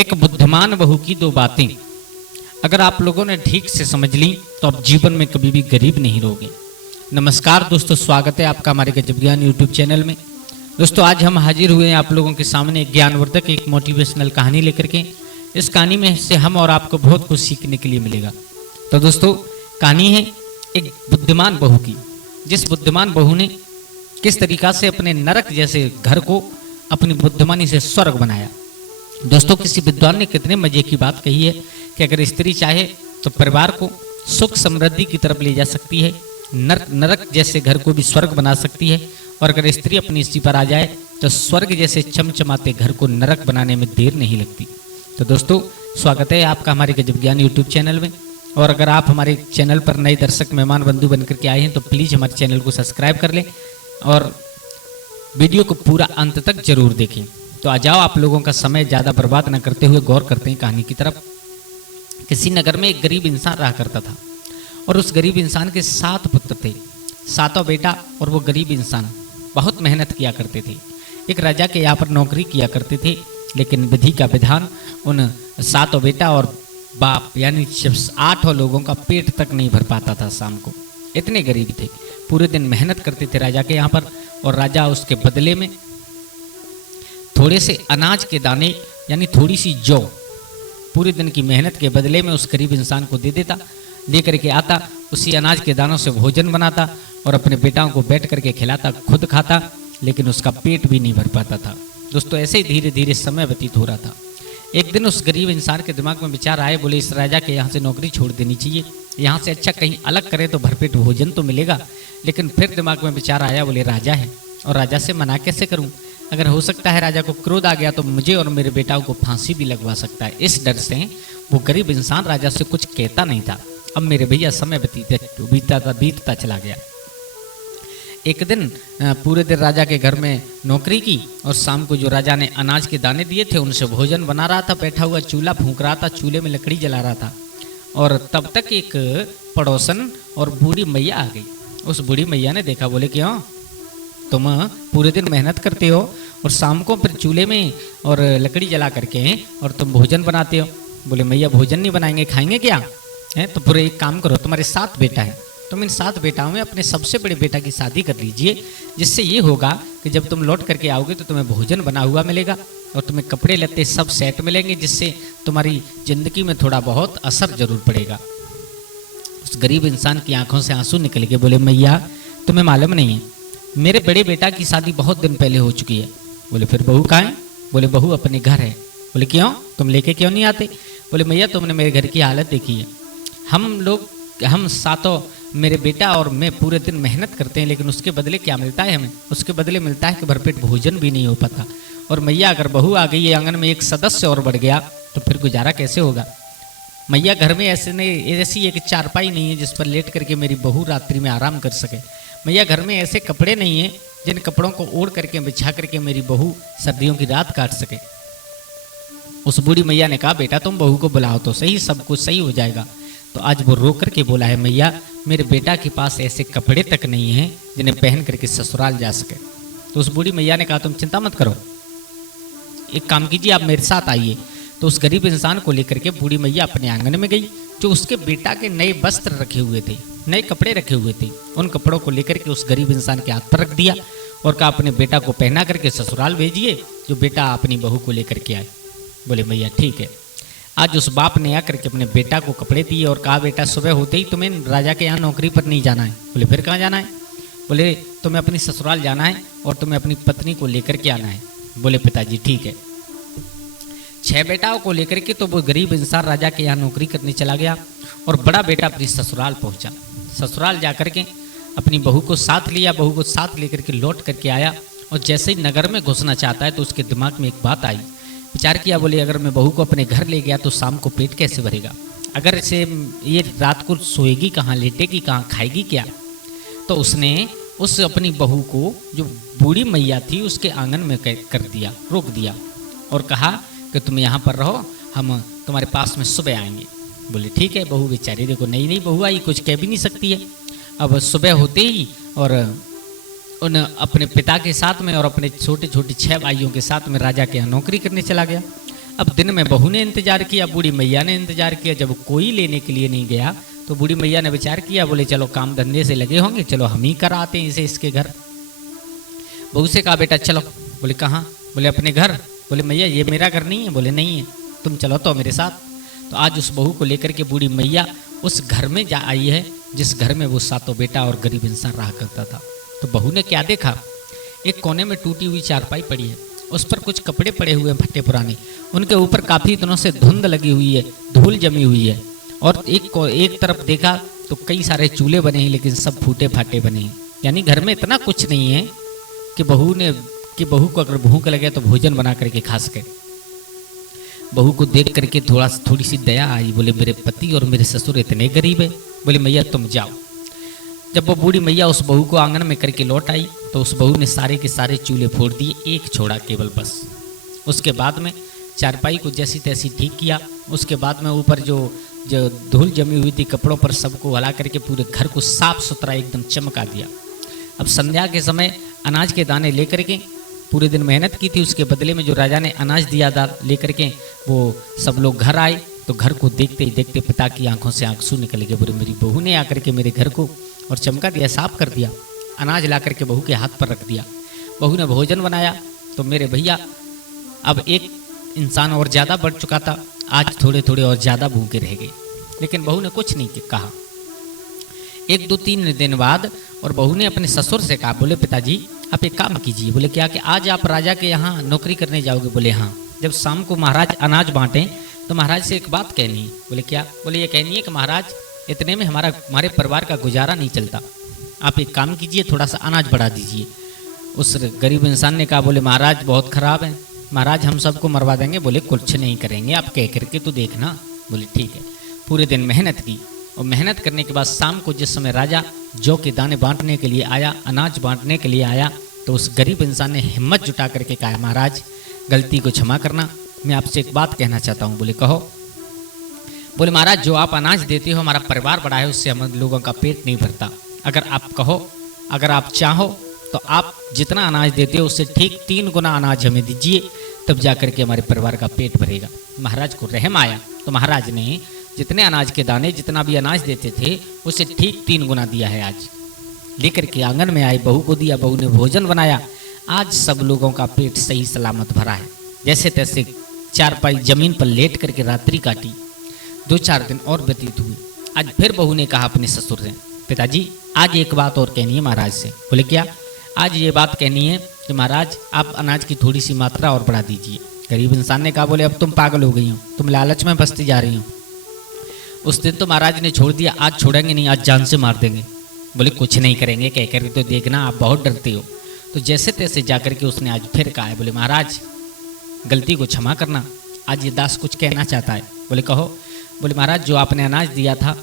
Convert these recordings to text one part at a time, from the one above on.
एक बुद्धिमान बहू की दो बातें अगर आप लोगों ने ठीक से समझ ली तो आप जीवन में कभी भी गरीब नहीं रहोगे। नमस्कार दोस्तों, स्वागत है आपका हमारे गजब ज्ञान यूट्यूब चैनल में। दोस्तों आज हम हाजिर हुए हैं आप लोगों के सामने एक ज्ञानवर्धक, एक मोटिवेशनल कहानी लेकर के। इस कहानी में से हम और आपको बहुत कुछ सीखने के लिए मिलेगा। तो दोस्तों कहानी है एक बुद्धिमान बहू की, जिस बुद्धिमान बहू ने किस तरीका से अपने नरक जैसे घर को अपनी बुद्धिमानी से स्वर्ग बनाया। दोस्तों किसी विद्वान ने कितने मजे की बात कही है कि अगर स्त्री चाहे तो परिवार को सुख समृद्धि की तरफ ले जा सकती है, नरक जैसे घर को भी स्वर्ग बना सकती है, और अगर स्त्री अपनी इसी पर आ जाए तो स्वर्ग जैसे चमचमाते घर को नरक बनाने में देर नहीं लगती। तो दोस्तों स्वागत है आपका हमारे गजब ज्ञान यूट्यूब चैनल में। और अगर आप हमारे चैनल पर नए दर्शक मेहमान बंधु बनकर के आए हैं तो प्लीज़ हमारे चैनल को सब्सक्राइब कर लें और वीडियो को पूरा अंत तक जरूर देखें। तो आ जाओ, आप लोगों का समय ज़्यादा बर्बाद न करते हुए गौर करते हैं कहानी की तरफ। किसी नगर में एक गरीब इंसान रहा करता था और उस गरीब इंसान के 7 पुत्र थे, 7 बेटा। और वो गरीब इंसान बहुत मेहनत किया करते थे, एक राजा के यहाँ पर नौकरी किया करते थे। लेकिन विधि का विधान उन 7 बेटा और बाप यानी 8 लोगों का पेट तक नहीं भर पाता था। शाम को इतने गरीब थे, पूरे दिन मेहनत करते थे राजा के यहाँ पर, और राजा उसके बदले में थोड़े से अनाज के दाने यानी थोड़ी सी जौ पूरे दिन की मेहनत के बदले में उस गरीब इंसान को दे देता। लेकर के आता, उसी अनाज के दानों से भोजन बनाता और अपने बेटाओं को बैठ करके खिलाता, खुद खाता, लेकिन उसका पेट भी नहीं भर पाता था। दोस्तों ऐसे ही धीरे धीरे समय व्यतीत हो रहा था। एक दिन उस गरीब इंसान के दिमाग में विचार आए, बोले इस राजा के यहाँ से नौकरी छोड़ देनी चाहिए, यहाँ से अच्छा कहीं अलग करे तो भरपेट भोजन तो मिलेगा। लेकिन फिर दिमाग में विचार आया, बोले राजा है और राजा से मना कैसे करूं, अगर हो सकता है राजा को क्रोध आ गया तो मुझे और मेरे बेटाओं को फांसी भी लगवा सकता है। इस डर से वो गरीब इंसान राजा से कुछ कहता नहीं था। अब मेरे भैया समय बीतता चला गया। एक दिन पूरे दिन राजा के घर में नौकरी की और शाम को जो राजा ने अनाज के दाने दिए थे उनसे भोजन बना रहा था, बैठा हुआ चूल्हा फूंक रहा था, चूल्हे में लकड़ी जला रहा था। और तब तक एक पड़ोसन और बूढ़ी मैया आ गई। उस बूढ़ी मैया ने देखा, बोले क्यों तुम पूरे दिन मेहनत करते हो और शाम को फिर चूल्हे में और लकड़ी जला करके और तुम भोजन बनाते हो। बोले मैया भोजन नहीं बनाएंगे, खाएंगे क्या है? तो पूरे एक काम करो, तुम्हारे 7 बेटा हैं, तुम इन 7 बेटाओं में अपने सबसे बड़े बेटा की शादी कर लीजिए, जिससे ये होगा कि जब तुम लौट करके आओगे तो तुम्हें भोजन बना हुआ मिलेगा और तुम्हें कपड़े लत्ते सब सेट मिलेंगे, जिससे तुम्हारी जिंदगी में थोड़ा बहुत असर जरूर पड़ेगा। उस गरीब इंसान की आंखों से आंसू निकल गए। बोले मैया तुम्हें मालूम नहीं है, मेरे बड़े बेटा की शादी बहुत दिन पहले हो चुकी है। बोले फिर बहू कहाँ है? बोले बहू अपने घर है। बोले क्यों, तुम लेके क्यों नहीं आते? बोले मैया तुमने मेरे घर की हालत देखी है, हम 7 मेरे बेटा और मैं पूरे दिन मेहनत करते हैं, लेकिन उसके बदले क्या मिलता है हमें? उसके बदले मिलता है कि भरपेट भोजन भी नहीं हो पाता। और मैया अगर बहू आ गई है, आंगन में एक सदस्य और बढ़ गया तो फिर गुजारा कैसे होगा? मैया घर में ऐसी एक चारपाई नहीं है जिस पर लेट करके मेरी बहू रात्रि में आराम कर सके। मैया घर में ऐसे कपड़े नहीं है जिन कपड़ों को ओढ़ करके बिछा करके मेरी बहू सर्दियों की रात काट सके। उस बूढ़ी मैया ने कहा बेटा तुम बहू को बुलाओ तो सही, सब कुछ सही हो जाएगा। तो आज वो रो करके बोला है, मैया मेरे बेटा के पास ऐसे कपड़े तक नहीं हैं जिन्हें पहन करके ससुराल जा सके। तो उस बूढ़ी मैया ने कहा तुम चिंता मत करो, एक काम कीजिए आप मेरे साथ आइए। तो उस गरीब इंसान को लेकर के बूढ़ी मैया अपने आंगन में गई। जो उसके बेटा के नए वस्त्र रखे हुए थे, नए कपड़े रखे हुए थे, उन कपड़ों को लेकर के उस गरीब इंसान के हाथ पर रख दिया और कहा अपने बेटा को पहना करके ससुराल भेजिए, जो बेटा अपनी बहू को लेकर के आए। बोले मैया ठीक है। आज उस बाप ने आकर के अपने बेटा को कपड़े दिए और कहा बेटा सुबह होते ही तुम्हें राजा के यहाँ नौकरी पर नहीं जाना है। बोले फिर कहाँ जाना है? बोले तुम्हें अपनी ससुराल जाना है और तुम्हें अपनी पत्नी को लेकर के आना है। बोले पिताजी ठीक है। 6 बेटाओं को लेकर के तो वो गरीब इंसान राजा के यहाँ नौकरी करने चला गया और बड़ा बेटा अपनी ससुराल पहुंचा। ससुराल जाकर के अपनी बहू को साथ लिया, बहू को साथ लेकर के लौट करके आया और जैसे ही नगर में घुसना चाहता है तो उसके दिमाग में एक बात आई। विचार किया, बोले अगर मैं बहू को अपने घर ले गया तो शाम को पेट कैसे भरेगा? अगर इसे ये रात को सोएगी कहाँ, लेटेगी कहाँ, खाएगी क्या? तो उसने उस अपनी बहू को जो बूढ़ी मैया थी उसके आंगन में कर दिया, रोक दिया और कहा कि तुम यहाँ पर रहो, हम तुम्हारे पास में सुबह आएंगे। बोले ठीक है। बहू बेचारी देखो नई बहू आई, कुछ कह भी नहीं सकती है। अब सुबह होते ही और उन अपने पिता के साथ में और अपने छोटे छोटे 6 भाइयों के साथ में राजा के यहाँ नौकरी करने चला गया। अब दिन में बहू ने इंतजार किया, बूढ़ी मैया ने इंतजार किया। जब कोई लेने के लिए नहीं गया तो बूढ़ी मैया ने विचार किया, बोले चलो काम धंधे से लगे होंगे, चलो हम ही कर आते हैं इसे इसके घर। बहू से कहा बेटा चलो। बोले कहाँ? बोले अपने घर। बोले मैया ये मेरा घर नहीं है। बोले नहीं है, तुम चलो तो मेरे साथ। तो आज उस बहू को लेकर के बूढ़ी मैया उस घर में जा आई है जिस घर में वो सातों बेटा और गरीब इंसान रहा करता था। तो बहू ने क्या देखा, एक कोने में टूटी हुई चारपाई पड़ी है, उस पर कुछ कपड़े पड़े हुए हैं फटे पुराने, उनके ऊपर काफ़ी दिनों से धुंध लगी हुई है, धूल जमी हुई है। और एक तरफ देखा तो कई सारे चूल्हे बने हैं लेकिन सब फूटे फाटे बने हैं। यानी घर में इतना कुछ नहीं है कि बहू को अगर भूख लगे तो भोजन बना करके खा सके। बहू को देख करके थोड़ी सी दया आई। बोले मेरे पति और मेरे ससुर इतने गरीब है। बोले मैया तुम जाओ। जब वो बूढ़ी मैया उस बहू को आंगन में करके लौट आई तो उस बहू ने सारे के सारे चूल्हे फोड़ दिए, एक छोड़ा केवल बस। उसके बाद में चारपाई को जैसी तैसी ठीक किया। उसके बाद में ऊपर जो धूल जमी हुई थी कपड़ों पर सबको हला करके पूरे घर को साफ सुथरा एकदम चमका दिया। अब संध्या के समय अनाज के दाने लेकर के, पूरे दिन मेहनत की थी, उसके बदले में जो राजा ने अनाज दिया था लेकर के वो सब लोग घर आए। तो घर को देखते ही देखते पिता की आंखों से आंसू निकल गए। बोले मेरी बहू ने आकर के मेरे घर को और चमका दिया, साफ कर दिया। अनाज ला करके बहू के हाथ पर रख दिया, बहू ने भोजन बनाया। तो मेरे भैया अब एक इंसान और ज़्यादा बढ़ चुका था, आज थोड़े थोड़े और ज़्यादा भूखे रह गए। लेकिन बहू ने कुछ नहीं कहा। 1-2-3 दिन बाद और बहू ने अपने ससुर से कहा, बोले पिताजी आप एक काम कीजिए। बोले क्या? कि आज आप राजा के यहाँ नौकरी करने जाओगे? बोले हाँ। जब शाम को महाराज अनाज बांटें तो महाराज से एक बात कहनी है। बोले क्या? बोले ये कहनी है कि महाराज इतने में हमारे परिवार का गुजारा नहीं चलता, आप एक काम कीजिए थोड़ा सा अनाज बढ़ा दीजिए। उस गरीब इंसान ने कहा, बोले महाराज बहुत ख़राब है, महाराज हम सबको मरवा देंगे। बोले कुछ नहीं करेंगे, आप कह करके तो देखना। बोले ठीक है। पूरे दिन मेहनत की और मेहनत करने के बाद शाम को जिस समय राजा जौ के दाने बांटने के लिए आया, अनाज बांटने के लिए आया, तो उस गरीब इंसान ने हिम्मत जुटा करके कहा, महाराज गलती को क्षमा करना, मैं आपसे एक बात कहना चाहता हूँ। बोले कहो। बोले महाराज जो आप अनाज देते हो हमारा परिवार बड़ा है, उससे हम लोगों का पेट नहीं भरता। अगर आप कहो, अगर आप चाहो तो आप जितना अनाज देते हो उससे ठीक 3 गुना अनाज हमें दीजिए, तब जा करके हमारे परिवार का पेट भरेगा। महाराज को रहम आया तो महाराज ने जितने अनाज के दाने, जितना भी अनाज देते थे उससे ठीक 3 गुना दिया है। आज लेकर के आंगन में आए, बहू को दिया, बहू ने भोजन बनाया। आज सब लोगों का पेट सही सलामत भरा है। जैसे तैसे चारपाई जमीन पर लेट करके रात्रि काटी। 2-4 दिन और व्यतीत हुए। आज फिर बहू ने कहा अपने ससुर से, पिताजी आज एक बात और कहनी है महाराज से। बोले क्या? आज ये बात कहनी है कि महाराज आप अनाज की थोड़ी सी मात्रा और बढ़ा दीजिए। गरीब इंसान ने कहा, बोले अब तुम पागल हो गई हो, तुम लालच में फंसती जा रही हो। उस दिन तो महाराज ने छोड़ दिया, आज छोड़ेंगे नहीं, आज जान से मार देंगे। बोले कुछ नहीं करेंगे, कह कर तो देखना, आप बहुत डरते हो। तो जैसे तैसे जाकर के उसने आज फिर कहा है, बोले महाराज गलती को क्षमा करना, आज ये दास कुछ कहना चाहता है। बोले कहो। बोले महाराज जो आपने अनाज दिया था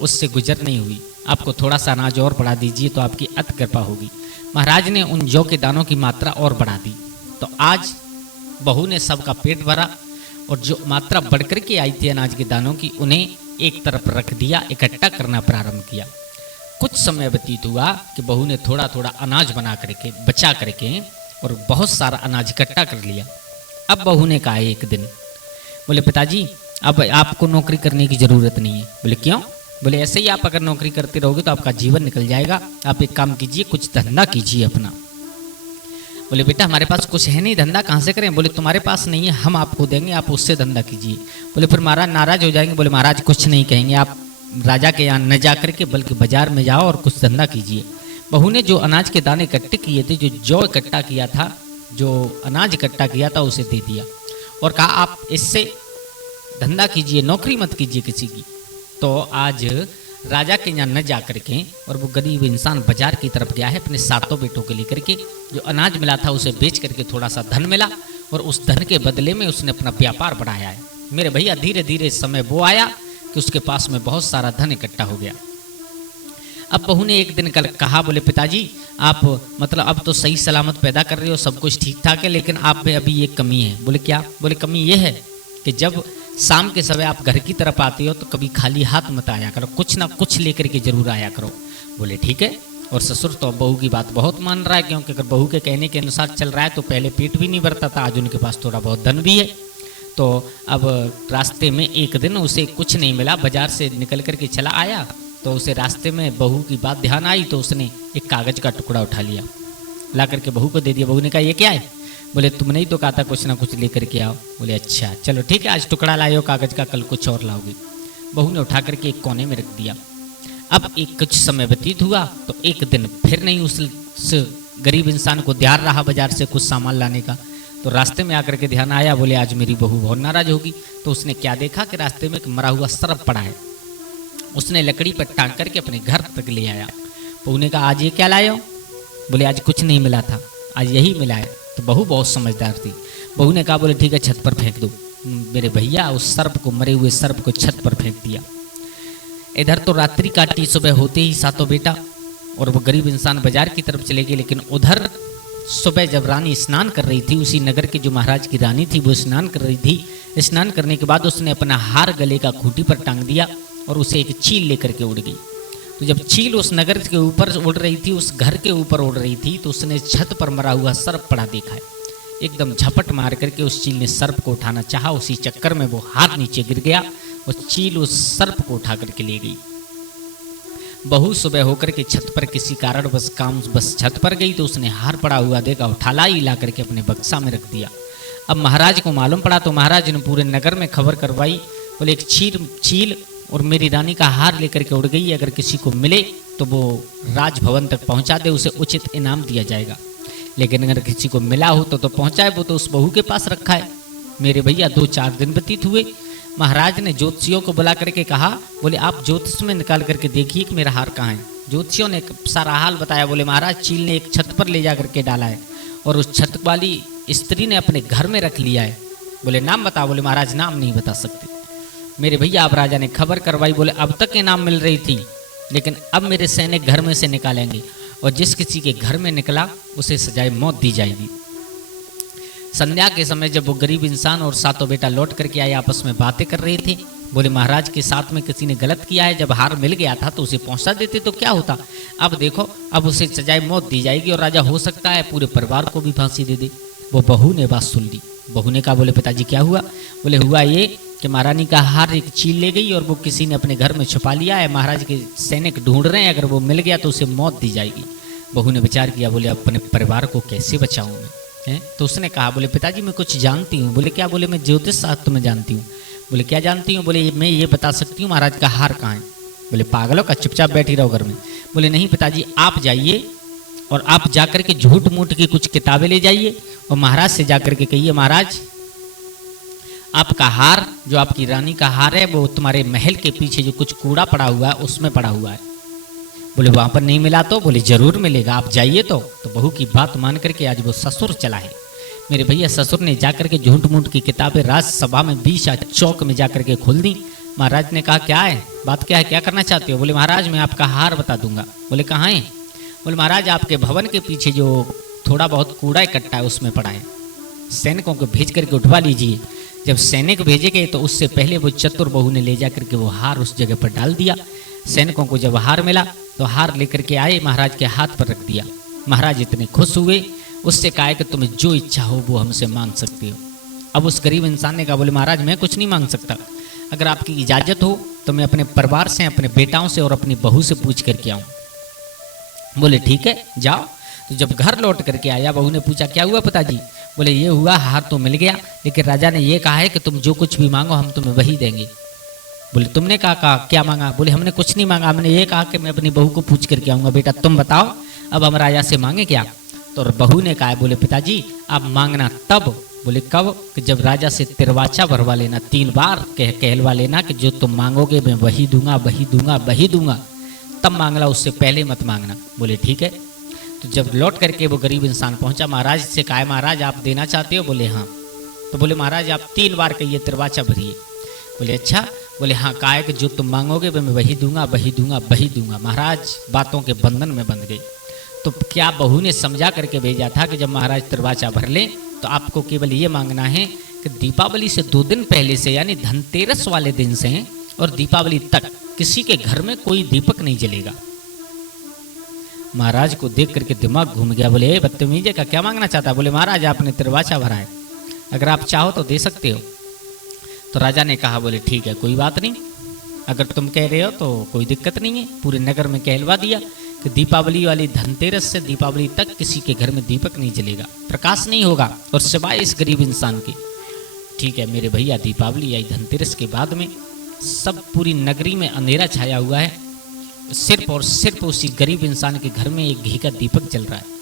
उससे गुजर नहीं हुई, आपको थोड़ा सा अनाज और बढ़ा दीजिए तो आपकी अति कृपा होगी। महाराज ने उन जौ के दानों की मात्रा और बढ़ा दी। तो आज बहू ने सबका पेट भरा और जो मात्रा बढ़कर के आई थी अनाज के दानों की, उन्हें एक तरफ रख दिया, इकट्ठा करना प्रारंभ किया। कुछ समय व्यतीत हुआ कि बहू ने थोड़ा थोड़ा अनाज बना करके, बचा करके और बहुत सारा अनाज इकट्ठा कर लिया। अब बहू ने कहा एक दिन, बोले पिताजी अब आपको नौकरी करने की ज़रूरत नहीं है। बोले क्यों? बोले ऐसे ही आप अगर नौकरी करते रहोगे तो आपका जीवन निकल जाएगा, आप एक काम कीजिए, कुछ धंधा कीजिए अपना। बोले बेटा हमारे पास कुछ है नहीं, धंधा कहाँ से करें? बोले तुम्हारे पास नहीं है, हम आपको देंगे, आप उससे धंधा कीजिए। बोले फिर महाराज नाराज हो जाएंगे। बोले महाराज कुछ नहीं कहेंगे, आप राजा के यहाँ न जा करके बल्कि बाजार में जाओ और कुछ धंधा कीजिए। बहू ने जो अनाज के दाने इकट्ठे किए थे, जो जौ इकट्ठा किया था, जो अनाज इकट्ठा किया था, उसे दे दिया और कहा आप इससे धंधा कीजिए, नौकरी मत कीजिए किसी की। तो आज राजा के यहाँ न जा करके और वो गरीब इंसान बाजार की तरफ गया है अपने 7 बेटों को लेकर के। जो अनाज मिला था उसे बेच करके थोड़ा सा धन मिला और उस धन के बदले में उसने अपना व्यापार बढ़ाया है। मेरे भैया धीरे धीरे समय वो आया कि उसके पास में बहुत सारा धन इकट्ठा हो गया। अब बहू ने एक दिन कल कहा, बोले पिताजी आप मतलब अब तो सही सलामत पैदा कर रहे हो, सब कुछ ठीक ठाक है, लेकिन आप में अभी एक कमी है। बोले क्या? बोले कमी ये है कि जब शाम के समय आप घर की तरफ आते हो तो कभी खाली हाथ मत आया करो, कुछ ना कुछ लेकर के जरूर आया करो। बोले ठीक है। और ससुर तो बहू की बात बहुत मान रहा है, क्योंकि अगर बहू के कहने के अनुसार चल रहा है तो पहले पेट भी नहीं भरता था, आज उनके पास थोड़ा बहुत धन भी है। तो अब रास्ते में एक दिन उसे कुछ नहीं मिला, बाजार से निकल कर के चला आया तो उसे रास्ते में बहू की बात ध्यान आई तो उसने एक कागज़ का टुकड़ा उठा लिया, ला करके बहू को दे दिया। बहू ने कहा ये क्या है? बोले तुमने ही तो कहा था कुछ ना कुछ लेकर के आओ। बोले अच्छा चलो ठीक है, आज टुकड़ा लाए हो कागज़ का, कल कुछ और लाओगी। बहू ने उठा करके एक कोने में रख दिया। अब एक कुछ समय व्यतीत हुआ तो एक दिन फिर नहीं उस गरीब इंसान को ध्यान रहा बाजार से कुछ सामान लाने का, तो रास्ते में आकर के ध्यान आया, बोले आज मेरी बहू बहुत नाराज होगी। तो उसने क्या देखा कि रास्ते में एक मरा हुआ सर्प पड़ा है, उसने लकड़ी पर टांग करके अपने घर तक ले आया। बहू ने कहा आज ये क्या लाए हो? बोले आज कुछ नहीं मिला था, आज यही मिला है। तो बहू बहुत समझदार थी, बहू ने कहा बोले ठीक है छत पर फेंक दो। मेरे भैया उस सर्प को, मरे हुए सर्प को छत पर फेंक दिया। इधर तो रात्रि काटी, सुबह होते ही सातों बेटा और वो गरीब इंसान बाजार की तरफ चले गए। लेकिन उधर सुबह जब रानी स्नान कर रही थी, उसी नगर के जो महाराज की रानी थी वो स्नान कर रही थी। स्नान करने के बाद उसने अपना हार गले का खूंटी पर टांग दिया और उसे एक चील लेकर के उड़ गई। तो जब चील उस नगर के ऊपर उड़ रही थी, उस घर के ऊपर उड़ रही थी, तो उसने छत पर मरा हुआ सर्प पड़ा देखा है। एकदम झपट मार करके उस चील ने सर्प को उठाना चाहा, उसी चक्कर में वो हार नीचे गिर गया और चील उस सर्प को उठा करके ले गई। बहू सुबह होकर के छत पर किसी कारण बस छत पर गई तो उसने हार पड़ा हुआ देखा, उठा लाई, ला करके अपने बक्सा में रख दिया। अब महाराज को मालूम पड़ा तो महाराज ने पूरे नगर में खबर करवाई। बोले एक चील और मेरी रानी का हार लेकर के उड़ गई, अगर किसी को मिले तो वो राजभवन तक पहुंचा दे, उसे उचित इनाम दिया जाएगा। लेकिन अगर किसी को मिला हो तो पहुंचाए, वो तो उस बहू के पास रखा है। मेरे भैया 2-4 दिन व्यतीत हुए, महाराज ने ज्योतिषियों को बुला करके कहा, बोले आप ज्योतिष में निकाल करके देखिए कि मेरा हार कहाँ है। ज्योतिषियों ने सारा हाल बताया। बोले महाराज चील ने एक छत पर ले जा करके डाला है और उस छत वाली स्त्री ने अपने घर में रख लिया है। बोले नाम बताओ? बोले महाराज नाम नहीं बता सकते। मेरे भैया अब राजा ने खबर करवाई। बोले अब तक इनाम मिल रही थी, लेकिन अब मेरे सैनिक घर में से निकालेंगे और जिस किसी के घर में निकला उसे सजाए मौत दी जाएगी। संध्या के समय जब वो गरीब इंसान और सातों बेटा लौट करके आए, आपस में बातें कर रहे थे। बोले महाराज के साथ में किसी ने गलत किया है, जब हार मिल गया था तो उसे पहुंचा देते तो क्या होता। अब देखो अब उसे सजाए मौत दी जाएगी और राजा हो सकता है पूरे परिवार को भी फांसी दे दे। वो बहू ने बात सुन ली। बहू ने कहा बोले पिताजी क्या हुआ? बोले हुआ ये कि महारानी का हार एक चील ले गई और वो किसी ने अपने घर में छुपा लिया है, महाराज के सैनिक ढूंढ रहे हैं, अगर वो मिल गया तो उसे मौत दी जाएगी। बहू ने विचार किया, बोले अपने परिवार को कैसे बचाऊं मैं? तो उसने कहा बोले पिताजी मैं कुछ जानती हूँ। बोले क्या? बोले मैं ज्योतिष शास्त्र में जानती हूँ। बोले क्या जानती हूँ? बोले मैं ये बता सकती हूँ महाराज का हार कहाँ है। बोले पागलों का चुपचाप बैठी रहो घर में। बोले नहीं पिताजी आप जाइए और आप जाकर के झूठ मूठ की कुछ किताबें ले जाइए और महाराज से जाकर के कहिए महाराज आपका हार, जो आपकी रानी का हार है, वो तुम्हारे महल के पीछे जो कुछ कूड़ा पड़ा हुआ है उसमें पड़ा हुआ है। बोले वहां पर नहीं मिला तो? बोले जरूर मिलेगा, आप जाइए। तो बहू की बात मान करके आज वो ससुर चला है। मेरे भैया ससुर ने जाकर के झूठ मूठ की किताबें राजसभा में बीच चौक में जाकर के खोल दी। महाराज ने कहा क्या है, बात क्या है, क्या करना चाहते हो? बोले महाराज मैं आपका हार बता दूंगा। बोले कहाँ है? बोले महाराज आपके भवन के पीछे जो थोड़ा बहुत कूड़ा इकट्ठा है उसमें पड़ा है, सैनिकों को भेज करके उठवा लीजिए। जब सैनिक भेजे गए तो उससे पहले वो चतुर बहू ने ले जाकर के वो हार उस जगह पर डाल दिया। सैनिकों को जब हार मिला तो हार लेकर के आए, महाराज के हाथ पर रख दिया। महाराज इतने खुश हुए, उससे कहा कि तुम्हें जो इच्छा हो वो हमसे मांग सकते हो। अब उस गरीब इंसान ने कहा बोले महाराज मैं कुछ नहीं मांग सकता, अगर आपकी इजाज़त हो तो मैं अपने परिवार से, अपने बेटाओं से और अपनी बहू से पूछ करके आऊँ। बोले ठीक है जाओ। तो जब घर लौट करके आया, बहू ने पूछा क्या हुआ पिताजी? बोले ये हुआ, हार तो मिल गया, लेकिन राजा ने ये कहा है कि तुम जो कुछ भी मांगो हम तुम्हें वही देंगे। बोले तुमने कहा क्या मांगा? बोले हमने कुछ नहीं मांगा, हमने ये कहा कि मैं अपनी बहू को पूछ करके आऊँगा। बेटा तुम बताओ अब हम राजा से मांगे क्या? तो बहू ने कहा बोले पिताजी आप मांगना तब। बोले कब? कि जब राजा से तिरवाचा भरवा लेना, 3 बार कहलवा लेना कि जो तुम मांगोगे मैं वही दूंगा, वही दूंगा, वही दूंगा, तब मांगना, उससे पहले मत मांगना। बोले ठीक है। तो जब लौट करके वो गरीब इंसान पहुंचा, महाराज से कहा महाराज आप देना चाहते हो? बोले हाँ। तो बोले महाराज आप 3 बार कहिए तिरवाचा भरिए। बोले अच्छा। बोले हाँ, कहा है कि जो तुम मांगोगे मैं वही दूंगा, वही दूंगा, वही दूंगा। महाराज बातों के बंधन में बंध गए। तो क्या बहू ने समझा करके भेजा था कि जब महाराज तिरवाचा भर लें तो आपको केवल ये मांगना है कि दीपावली से 2 दिन पहले से, यानी धनतेरस वाले दिन से और दीपावली तक किसी के घर में कोई दीपक नहीं जलेगा। महाराज को देख करके दिमाग घूम गया। बोले बदतमीजे का क्या मांगना चाहता? बोले महाराज आपने तिरवाचा भरा है, अगर आप चाहो तो दे सकते हो। तो राजा ने कहा, बोले ठीक है कोई बात नहीं, अगर तुम कह रहे हो तो कोई दिक्कत नहीं है। पूरे नगर में कहलवा दिया कि दीपावली वाली धनतेरस से दीपावली तक किसी के घर में दीपक नहीं जलेगा, प्रकाश नहीं होगा, और सिवाय इस गरीब इंसान के। ठीक है मेरे भैया, दीपावली आई धनतेरस के बाद में सब पूरी नगरी में अंधेरा छाया हुआ है, सिर्फ और सिर्फ उसी गरीब इंसान के घर में एक घी का दीपक जल रहा है।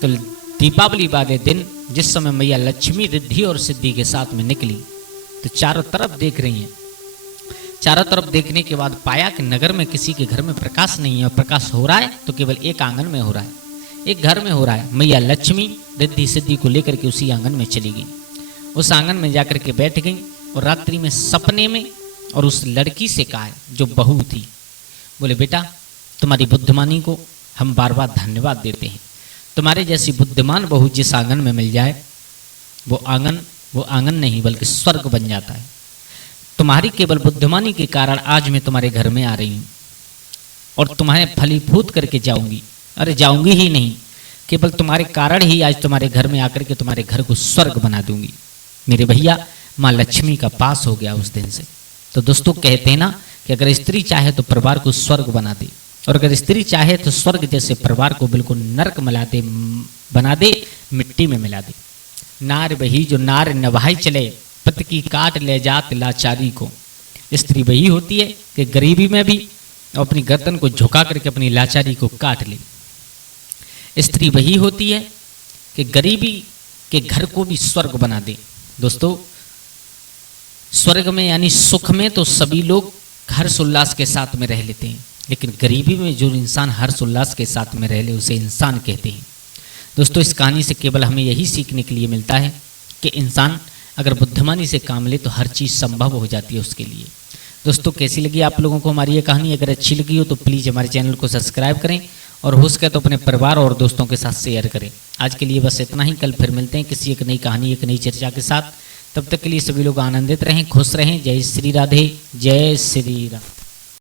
तो दीपावली वाले दिन जिस समय मैया लक्ष्मी रिद्धि और सिद्धि के साथ में निकली तो चारों तरफ देख रही हैं। चारों तरफ देखने के बाद पाया कि नगर में किसी के घर में प्रकाश नहीं है, और प्रकाश हो रहा है तो केवल एक आंगन में हो रहा है, एक घर में हो रहा है। मैया लक्ष्मी रिद्धि सिद्धि को लेकर के उसी आंगन में चली गई। उस आंगन में जाकर के बैठ गई और रात्रि में सपने में और उस लड़की से कहा, जो बहू थी, बोले बेटा तुम्हारी बुद्धिमानी को हम बार बार धन्यवाद देते हैं। तुम्हारे जैसी बुद्धिमान बहू जिस आंगन में मिल जाए वो आंगन नहीं बल्कि स्वर्ग बन जाता है। तुम्हारी केवल बुद्धिमानी के कारण आज मैं तुम्हारे घर में आ रही हूँ और तुम्हें फलीभूत करके जाऊंगी। अरे जाऊंगी ही नहीं, केवल तुम्हारे कारण ही आज तुम्हारे घर में आकर के तुम्हारे घर को स्वर्ग बना दूंगी। मेरे भैया माँ लक्ष्मी का पास हो गया उस दिन से। तो दोस्तों कहते हैं ना कि अगर स्त्री चाहे तो परिवार को स्वर्ग बना दे, और अगर स्त्री चाहे तो स्वर्ग जैसे परिवार को बिल्कुल नरक बना दे, मिट्टी में मिला दे। नार वही जो नार नभाई चले, पति की काट ले जात लाचारी को। स्त्री वही होती है कि गरीबी में भी अपनी गर्दन को झुका करके अपनी लाचारी को काट ले। स्त्री वही होती है कि गरीबी के घर को भी स्वर्ग बना दे। दोस्तों स्वर्ग में यानी सुख में तो सभी लोग हर्ष उल्लास के साथ में रह लेते हैं, लेकिन गरीबी में जो इंसान हर्ष उल्लास के साथ में रह ले उसे इंसान कहते हैं। दोस्तों इस कहानी से केवल हमें यही सीखने के लिए मिलता है कि इंसान अगर बुद्धिमानी से काम ले तो हर चीज़ संभव हो जाती है उसके लिए। दोस्तों कैसी लगी आप लोगों को हमारी ये कहानी? अगर अच्छी लगी हो तो प्लीज़ हमारे चैनल को सब्सक्राइब करें और हो सके तो अपने परिवार और दोस्तों के साथ शेयर करें। आज के लिए बस इतना ही, कल फिर मिलते हैं किसी एक नई कहानी एक नई चर्चा के साथ। तब तक के लिए सभी लोग आनंदित रहें, खुश रहें। जय श्री राधे, जय श्री राम।